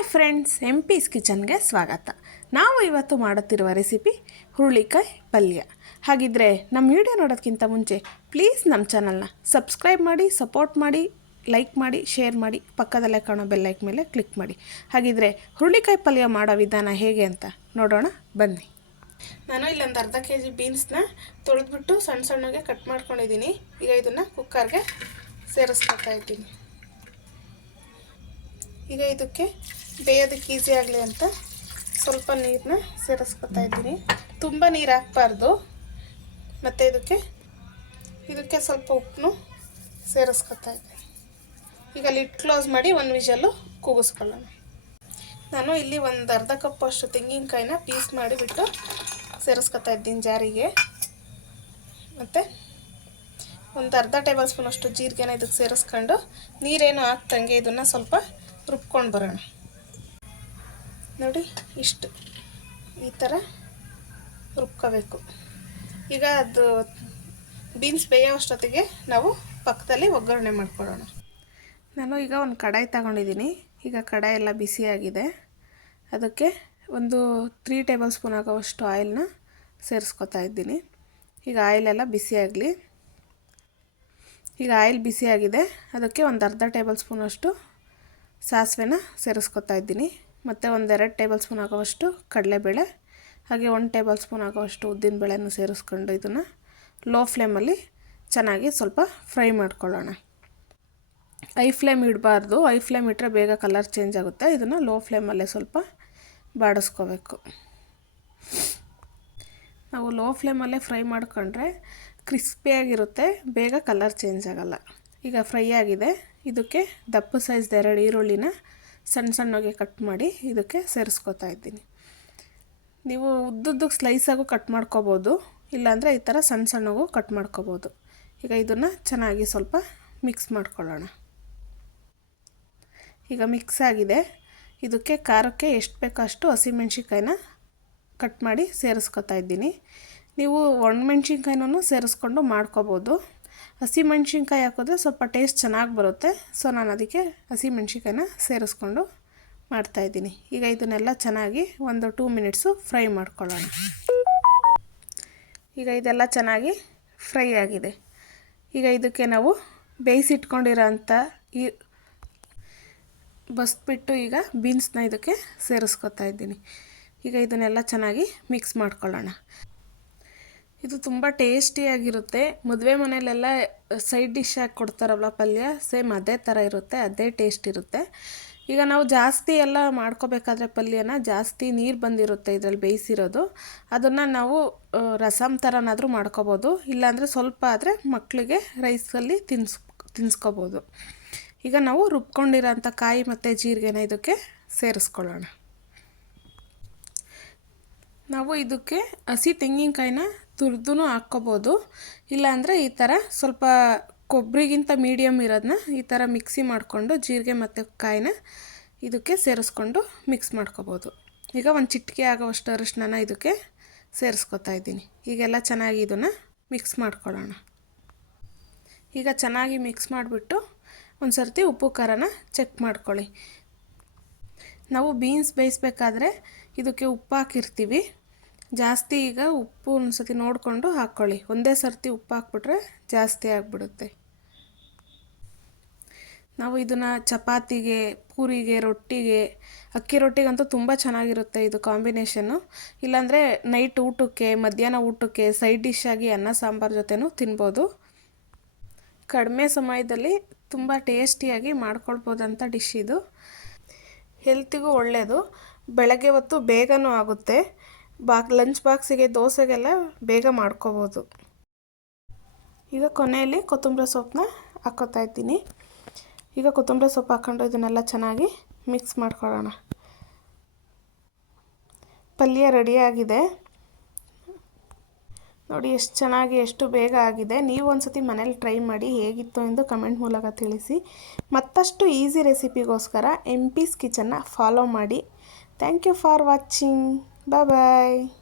Hi friends, MP's ಕಿಚನ್ಗೆ ಸ್ವಾಗತ. ನಾವು ಇವತ್ತು ಮಾಡುತ್ತಿರುವ ರೆಸಿಪಿ ಹುರುಳಿಕಾಯಿ ಪಲ್ಯ. ಹಾಗಿದ್ರೆ ನಮ್ಮ ವಿಡಿಯೋ ನೋಡೋದಕ್ಕಿಂತ ಮುಂಚೆ ಪ್ಲೀಸ್ ನಮ್ಮ ಚಾನಲ್ನ ಸಬ್ಸ್ಕ್ರೈಬ್ ಮಾಡಿ, ಸಪೋರ್ಟ್ ಮಾಡಿ, ಲೈಕ್ ಮಾಡಿ, ಶೇರ್ ಮಾಡಿ, ಪಕ್ಕದಲ್ಲೇ ಕಾಣೋ ಬೆಲ್ಲೈಕ್ ಮೇಲೆ ಕ್ಲಿಕ್ ಮಾಡಿ. ಹಾಗಿದ್ರೆ ಹುರುಳಿಕಾಯಿ ಪಲ್ಯ ಮಾಡೋ ವಿಧಾನ ಹೇಗೆ ಅಂತ ನೋಡೋಣ ಬನ್ನಿ. ನಾನು ಇಲ್ಲೊಂದು ಅರ್ಧ kg ಬೀನ್ಸ್ನ ತೊಳೆದ್ಬಿಟ್ಟು ಸಣ್ಣ ಸಣ್ಣಗೆ ಕಟ್ ಮಾಡ್ಕೊಂಡಿದ್ದೀನಿ. ಈಗ ಇದನ್ನು ಕುಕ್ಕರ್ಗೆ ಸೇರಿಸ್ಕೊತಾ ಇದ್ದೀನಿ. ಈಗ ಇದಕ್ಕೆ ಬೇಯೋದಕ್ಕೆ ಈಸಿ ಆಗಲಿ ಅಂತ ಸ್ವಲ್ಪ ನೀರನ್ನ ಸೇರಿಸ್ಕೊತಾ ಇದ್ದೀನಿ. ತುಂಬ ನೀರು ಹಾಕಬಾರ್ದು. ಮತ್ತು ಇದಕ್ಕೆ ಸ್ವಲ್ಪ ಉಪ್ಪನ್ನು ಸೇರಿಸ್ಕೊತಾ ಇದ್ದೀನಿ. ಈಗ ಲಿಡ್ ಕ್ಲೋಸ್ ಮಾಡಿ ಒಂದು ವಿಷಲ್ಲು ಕೂಗಿಸ್ಕೊಳ್ಳೋಣ. ನಾನು ಇಲ್ಲಿ ಒಂದು ಅರ್ಧ ಕಪ್ ಅಷ್ಟು ತೆಂಗಿನಕಾಯಿನ ಪೀಸ್ ಮಾಡಿಬಿಟ್ಟು ಸೇರಿಸ್ಕೊತಾ ಇದ್ದೀನಿ ಜಾರಿಗೆ. ಮತ್ತು ಒಂದು ಅರ್ಧ ಟೇಬಲ್ ಸ್ಪೂನ್ ಅಷ್ಟು ಜೀರಿಗೆನ ಇದಕ್ಕೆ ಸೇರಿಸ್ಕೊಂಡು ನೀರೇನು ಹಾಕ್ತಂಗೆ ಇದನ್ನು ಸ್ವಲ್ಪ ರುಬ್ಕೊಂಡು ಬರೋಣ. ನೋಡಿ, ಇಷ್ಟು ಈ ಥರ ರುಬ್ಕೋಬೇಕು. ಈಗ ಅದು ಬೀನ್ಸ್ ಬೇಯೋ ಅಷ್ಟೊತ್ತಿಗೆ ನಾವು ಪಕ್ಕದಲ್ಲಿ ಒಗ್ಗರಣೆ ಮಾಡ್ಕೊಳ್ಳೋಣ. ನಾನು ಈಗ ಒಂದು ಕಡಾಯಿ ತಗೊಂಡಿದ್ದೀನಿ. ಈಗ ಕಡಾಯಿ ಎಲ್ಲ ಬಿಸಿಯಾಗಿದೆ. ಅದಕ್ಕೆ ಒಂದು 3 ಟೇಬಲ್ ಸ್ಪೂನ್ ಆಗೋವಷ್ಟು ಆಯಿಲ್ನ ಸೇರಿಸ್ಕೊತಾ ಇದ್ದೀನಿ. ಈಗ ಆಯಿಲೆಲ್ಲ ಬಿಸಿಯಾಗಲಿ. ಈಗ ಆಯಿಲ್ ಬಿಸಿಯಾಗಿದೆ. ಅದಕ್ಕೆ ಒಂದು ಅರ್ಧ ಟೇಬಲ್ ಸ್ಪೂನ್ ಅಷ್ಟು ಸಾಸಿವೆನ ಸೇರಿಸ್ಕೊತಾ ಇದ್ದೀನಿ. ಮತ್ತು 1-2 ಟೇಬಲ್ ಸ್ಪೂನ್ ಆಗೋವಷ್ಟು ಕಡಲೆಬೇಳೆ, ಹಾಗೆ 1 ಟೇಬಲ್ ಸ್ಪೂನ್ ಆಗೋವಷ್ಟು ಉದ್ದಿನಬೇಳೆನೂ ಸೇರಿಸ್ಕೊಂಡು ಇದನ್ನು ಲೋ ಫ್ಲೇಮಲ್ಲಿ ಚೆನ್ನಾಗಿ ಸ್ವಲ್ಪ ಫ್ರೈ ಮಾಡ್ಕೊಳ್ಳೋಣ. ಹೈ ಫ್ಲೇಮ್ ಇಡಬಾರ್ದು. ಹೈ ಫ್ಲೇಮ್ ಇಟ್ಟರೆ ಬೇಗ ಕಲರ್ ಚೇಂಜ್ ಆಗುತ್ತೆ. ಇದನ್ನು ಲೋ ಫ್ಲೇಮಲ್ಲೇ ಸ್ವಲ್ಪ ಬಾಡಿಸ್ಕೋಬೇಕು. ನಾವು ಲೋ ಫ್ಲೇಮಲ್ಲೇ ಫ್ರೈ ಮಾಡ್ಕೊಂಡ್ರೆ ಕ್ರಿಸ್ಪಿಯಾಗಿರುತ್ತೆ, ಬೇಗ ಕಲರ್ ಚೇಂಜ್ ಆಗೋಲ್ಲ. ಈಗ ಫ್ರೈ ಆಗಿದೆ. ಇದಕ್ಕೆ ದಪ್ಪ ಸೈಜ್ದು 2 ಈರುಳ್ಳಿನ ಸಣ್ಣ ಸಣ್ಣಗೆ ಕಟ್ ಮಾಡಿ ಇದಕ್ಕೆ ಸೇರಿಸ್ಕೊತಾ ಇದ್ದೀನಿ. ನೀವು ಉದ್ದುದ್ದಕ್ಕೆ ಸ್ಲೈಸಾಗೂ ಕಟ್ ಮಾಡ್ಕೋಬೋದು, ಇಲ್ಲಾಂದರೆ ಈ ಥರ ಸಣ್ಣ ಸಣ್ಣಗೂ ಕಟ್ ಮಾಡ್ಕೋಬೋದು. ಈಗ ಇದನ್ನು ಚೆನ್ನಾಗಿ ಸ್ವಲ್ಪ ಮಿಕ್ಸ್ ಮಾಡ್ಕೊಳ್ಳೋಣ. ಈಗ ಮಿಕ್ಸ್ ಆಗಿದೆ. ಇದಕ್ಕೆ ಖಾರಕ್ಕೆ ಎಷ್ಟು ಬೇಕೋ ಅಷ್ಟು ಹಸಿಮೆಣ್ಸಿನ್ಕಾಯಿನ ಕಟ್ ಮಾಡಿ ಸೇರಿಸ್ಕೊತಾ ಇದ್ದೀನಿ. ನೀವು ಒಣಮೆಣ್ಸಿನ್ಕಾಯಿನೂ ಸೇರಿಸ್ಕೊಂಡು ಮಾಡ್ಕೋಬೋದು. ಹಸಿಮೆಣ್ಸಿನ್ಕಾಯಿ ಹಾಕಿದ್ರೆ ಸ್ವಲ್ಪ ಟೇಸ್ಟ್ ಚೆನ್ನಾಗಿ ಬರುತ್ತೆ. ಸೊ ನಾನು ಅದಕ್ಕೆ ಹಸಿಮೆಣ್ಸಿನ್ಕಾಯಿನ ಸೇರಿಸ್ಕೊಂಡು ಮಾಡ್ತಾಯಿದ್ದೀನಿ. ಈಗ ಇದನ್ನೆಲ್ಲ ಚೆನ್ನಾಗಿ ಒಂದು 2 ಮಿನಿಟ್ಸು ಫ್ರೈ ಮಾಡ್ಕೊಳ್ಳೋಣ. ಈಗ ಇದೆಲ್ಲ ಚೆನ್ನಾಗಿ ಫ್ರೈ ಆಗಿದೆ. ಈಗ ಇದಕ್ಕೆ ನಾವು ಬೇಯಿಸಿಟ್ಕೊಂಡಿರೋ ಅಂಥ ಬಸ್ಬಿಟ್ಟು ಈಗ ಬೀನ್ಸ್ನ ಇದಕ್ಕೆ ಸೇರಿಸ್ಕೊತಾ ಇದ್ದೀನಿ. ಈಗ ಇದನ್ನೆಲ್ಲ ಚೆನ್ನಾಗಿ ಮಿಕ್ಸ್ ಮಾಡ್ಕೊಳ್ಳೋಣ. ಇದು ತುಂಬ ಟೇಸ್ಟಿಯಾಗಿರುತ್ತೆ. ಮದುವೆ ಮನೆಯಲ್ಲೆಲ್ಲ ಸೈಡ್ ಡಿಶ್ ಆಗಿ ಕೊಡ್ತಾರಲ್ಲ ಪಲ್ಯ, ಸೇಮ್ ಅದೇ ಥರ ಇರುತ್ತೆ, ಅದೇ ಟೇಸ್ಟ್ ಇರುತ್ತೆ. ಈಗ ನಾವು ಜಾಸ್ತಿ ಎಲ್ಲ ಮಾಡ್ಕೋಬೇಕಾದ್ರೆ ಪಲ್ಯನ ಜಾಸ್ತಿ ನೀರು ಬಂದಿರುತ್ತೆ ಇದರಲ್ಲಿ ಬೇಯಿಸಿರೋದು. ಅದನ್ನು ನಾವು ರಸಮ್ ಥರನಾದರೂ ಮಾಡ್ಕೋಬೋದು, ಇಲ್ಲಾಂದರೆ ಸ್ವಲ್ಪ ಆದರೆ ಮಕ್ಕಳಿಗೆ ರೈಸಲ್ಲಿ ತಿನ್ನಿಸ್ಕೋಬೋದು. ಈಗ ನಾವು ರುಬ್ಕೊಂಡಿರೋಂಥ ಕಾಯಿ ಮತ್ತು ಜೀರಿಗೆನ ಇದಕ್ಕೆ ಸೇರಿಸ್ಕೊಳ್ಳೋಣ. ನಾವು ಇದಕ್ಕೆ ಹಸಿ ತೆಂಗಿನಕಾಯಿನ ತುರಿದು ಹಾಕ್ಕೋಬೋದು, ಇಲ್ಲಾಂದರೆ ಈ ಥರ ಸ್ವಲ್ಪ ಕೊಬ್ಬರಿಗಿಂತ ಮೀಡಿಯಮ್ ಇರೋದನ್ನ ಈ ಥರ ಮಿಕ್ಸಿ ಮಾಡಿಕೊಂಡು ಜೀರಿಗೆ ಮತ್ತು ಕಾಯಿನ ಇದಕ್ಕೆ ಸೇರಿಸ್ಕೊಂಡು ಮಿಕ್ಸ್ ಮಾಡ್ಕೋಬೋದು. ಈಗ ಒಂದು ಚಿಟಿಕೆ ಆಗೋವಷ್ಟು ಅರಿಶಿನ ಇದಕ್ಕೆ ಸೇರಿಸ್ಕೊತಾ ಇದ್ದೀನಿ. ಈಗೆಲ್ಲ ಚೆನ್ನಾಗಿ ಇದನ್ನು ಮಿಕ್ಸ್ ಮಾಡ್ಕೊಳ್ಳೋಣ. ಈಗ ಚೆನ್ನಾಗಿ ಮಿಕ್ಸ್ ಮಾಡಿಬಿಟ್ಟು ಒಂದು ಸರ್ತಿ ಉಪ್ಪು ಖಾರನ ಚೆಕ್ ಮಾಡ್ಕೊಳ್ಳಿ. ನಾವು ಬೀನ್ಸ್ ಬೇಯಿಸ್ಬೇಕಾದ್ರೆ ಇದಕ್ಕೆ ಉಪ್ಪು ಹಾಕಿರ್ತೀವಿ ಜಾಸ್ತಿ. ಈಗ ಉಪ್ಪು ಒಂದು ಸರ್ತಿ ನೋಡಿಕೊಂಡು ಹಾಕ್ಕೊಳ್ಳಿ. ಒಂದೇ ಸರ್ತಿ ಉಪ್ಪು ಹಾಕ್ಬಿಟ್ರೆ ಜಾಸ್ತಿ ಆಗಿಬಿಡುತ್ತೆ. ನಾವು ಇದನ್ನು ಚಪಾತಿಗೆ, ಪೂರಿಗೆ, ರೊಟ್ಟಿಗೆ, ಅಕ್ಕಿ ರೊಟ್ಟಿಗಂತೂ ತುಂಬ ಚೆನ್ನಾಗಿರುತ್ತೆ ಇದು ಕಾಂಬಿನೇಷನ್ನು. ಇಲ್ಲಾಂದರೆ ನೈಟ್ ಊಟಕ್ಕೆ, ಮಧ್ಯಾಹ್ನ ಊಟಕ್ಕೆ ಸೈಡ್ ಡಿಶ್ ಆಗಿ ಅನ್ನ ಸಾಂಬಾರು ಜೊತೆನೂ ತಿನ್ಬೋದು. ಕಡಿಮೆ ಸಮಯದಲ್ಲಿ ತುಂಬ ಟೇಸ್ಟಿಯಾಗಿ ಮಾಡ್ಕೊಳ್ಬೋದಂಥ ಡಿಶ್ ಇದು. ಹೆಲ್ತಿಗೂ ಒಳ್ಳೆಯದು. ಬೆಳಗ್ಗೆ ಹೊತ್ತು ಬೇಗನೂ ಆಗುತ್ತೆ. ಲಂಚ್ ಬಾಕ್ಸಿಗೆ, ದೋಸೆಗೆಲ್ಲ ಬೇಗ ಮಾಡ್ಕೋಬೋದು. ಈಗ ಕೊನೆಯಲ್ಲಿ ಕೊತ್ತಂಬರಿ ಸೊಪ್ಪನ್ನ ಹಾಕ್ಕೋತಾ ಇದ್ದೀನಿ. ಈಗ ಕೊತ್ತಂಬರಿ ಸೊಪ್ಪು ಹಾಕ್ಕೊಂಡು ಇದನ್ನೆಲ್ಲ ಚೆನ್ನಾಗಿ ಮಿಕ್ಸ್ ಮಾಡ್ಕೊಳ್ಳೋಣ. ಪಲ್ಯ ರೆಡಿಯಾಗಿದೆ. ನೋಡಿ ಎಷ್ಟು ಚೆನ್ನಾಗಿ, ಎಷ್ಟು ಬೇಗ ಆಗಿದೆ. ನೀವು ಒಂದು ಸತಿ ಮನೇಲಿ ಟ್ರೈ ಮಾಡಿ, ಹೇಗಿತ್ತು ಎಂದು ಕಮೆಂಟ್ ಮೂಲಕ ತಿಳಿಸಿ. ಮತ್ತಷ್ಟು ಈಸಿ ರೆಸಿಪಿಗೋಸ್ಕರ MP's ಕಿಚನ್ನ ಫಾಲೋ ಮಾಡಿ. Thank you for watching. Bye bye.